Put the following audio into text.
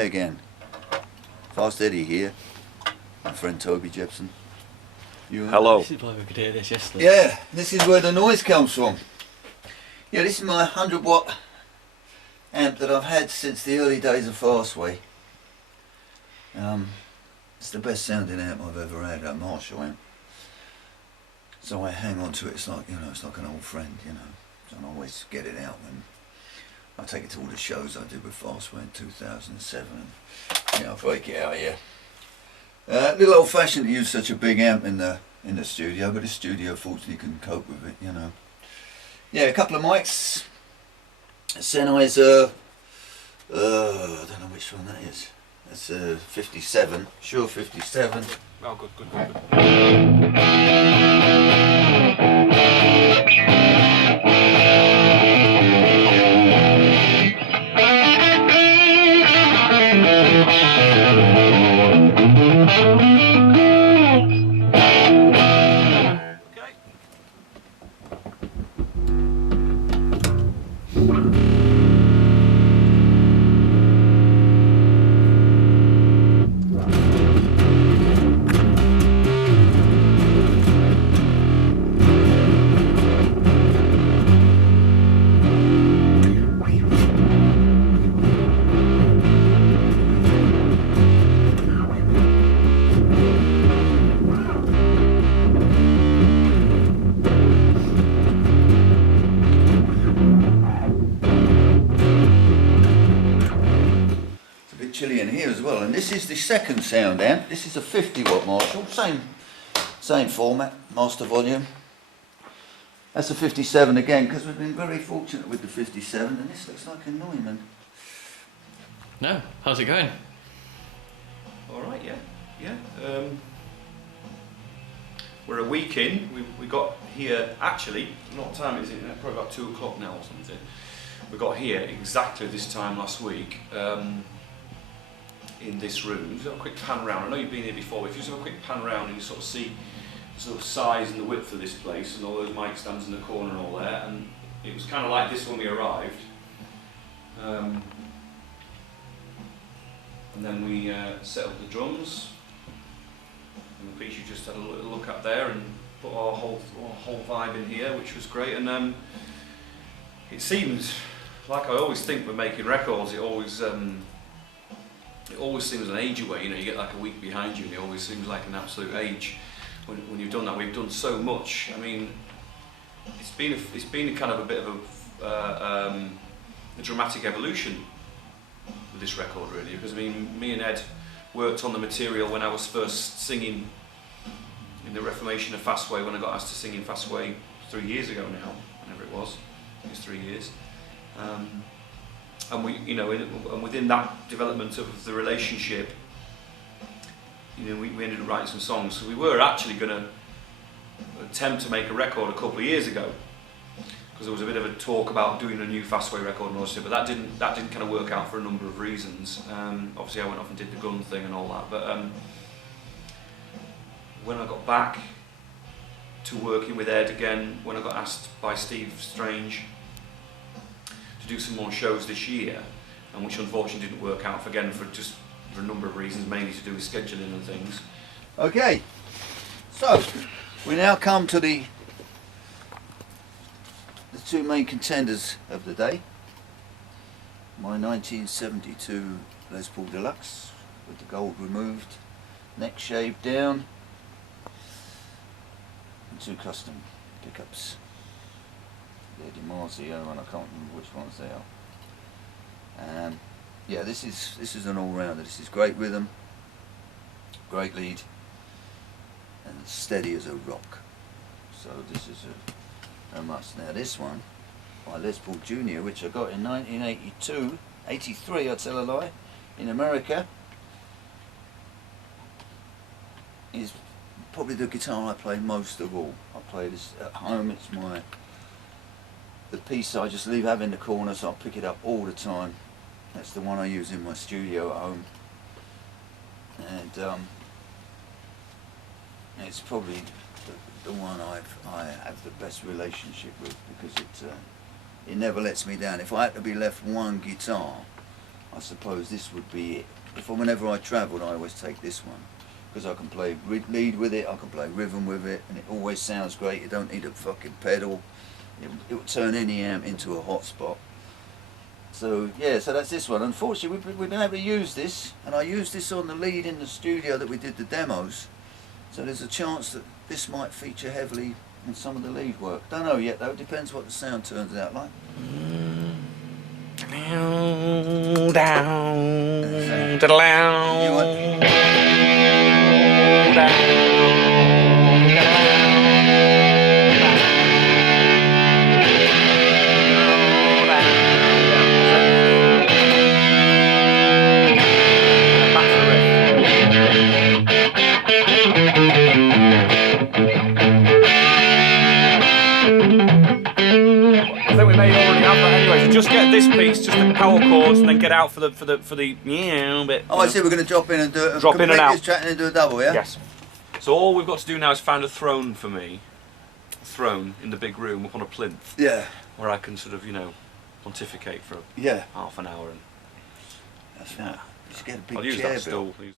Hi again. Fast Eddie here. My friend Toby Jepson. Hello. This is why we could hear this yesterday. Yeah, this is where the noise comes from. Yeah, this is my 100 watt amp that I've had since the early days of Fastway. It's the best sounding amp I've ever had, a Marshall amp. So I hang on to it. It's like, you know, it's like an old friend, you know. So I always get it out when I take it to all the shows I did with Fastway in 2007. And, I'll break it out here. A little old fashioned to use such a big amp in the studio, but the studio fortunately can cope with it, you know. Yeah, a couple of mics. Sennheiser, I don't know which one that is. That's 57, Shure 57. Oh, good. Chilly in here as well, and this is the second sound amp. This is a 50 watt Marshall, same format, master volume. That's a 57 again, because we've been very fortunate with the 57, and this looks like a Neumann. No, how's it going? All right, yeah. We're a week in. We got here actually. What time is it? Probably about 2 o'clock now or something. We got here exactly this time last week. In this room, just have a quick pan round. I know you've been here before, but if you just have a quick pan round and you sort of see the sort of size and the width of this place and all those mic stands in the corner and all that, and it was kind of like this when we arrived. And then we set up the drums, and the piece you just had a little look at there, and put our whole vibe in here, which was great. And it seems like I always think we're making records. It always seems an age away, you know, you get like a week behind you and it always seems like an absolute age when you've done that. We've done so much. I mean, it's been a kind of a bit of a dramatic evolution with this record really, because I mean, me and Ed worked on the material when I was first singing in the Reformation of Fastway, when I got asked to sing in Fastway 3 years ago now, whenever it was. I think it's 3 years. And we, you know, and within that development of the relationship, you know, we ended up writing some songs. So we were actually going to attempt to make a record a couple of years ago, because there was a bit of a talk about doing a new Fastway record and all that, but that didn't kind of work out for a number of reasons. Obviously, I went off and did the gun thing and all that. But when I got back to working with Ed again, when I got asked by Steve Strange do some more shows this year, and which unfortunately didn't work out for a number of reasons, mainly to do with scheduling and things. Okay, so we now come to the two main contenders of the day. My 1972 Les Paul Deluxe with the gold removed, neck shaved down, and 2 custom pickups. They're DiMarzio, and I can't remember which ones they are. Yeah, this is an all-rounder. This is great rhythm, great lead, and steady as a rock. So this is a must. Now this one by Les Paul Jr., which I got in 1982, 83, I tell a lie, in America, is probably the guitar I play most of all. I play this at home. It's the piece I just leave having in the corner, so I pick it up all the time. That's the one I use in my studio at home, and it's probably the one I have the best relationship with, because it never lets me down. If I had to be left one guitar, I suppose this would be it. Whenever I travelled, I always take this one because I can play lead with it, I can play rhythm with it, and it always sounds great. You don't need a fucking pedal. It will turn any amp into a hotspot. So yeah, so that's this one. Unfortunately, we've been able to use this, and I used this on the lead in the studio that we did the demos. So there's a chance that this might feature heavily in some of the lead work. Don't know yet though. Depends what the sound turns out like. I think we may already have that anyway. So just get this piece, just the power chords, and then get out for the bit. Oh, I see. We're going to drop in and do it. Drop in and complete out. This track and then do a double, yeah. Yes. So all we've got to do now is find a throne for me. A throne in the big room up on a plinth. Yeah. Where I can sort of, pontificate for Yeah. half an hour. And That's right. You should get a big I'll use chair that built. stool.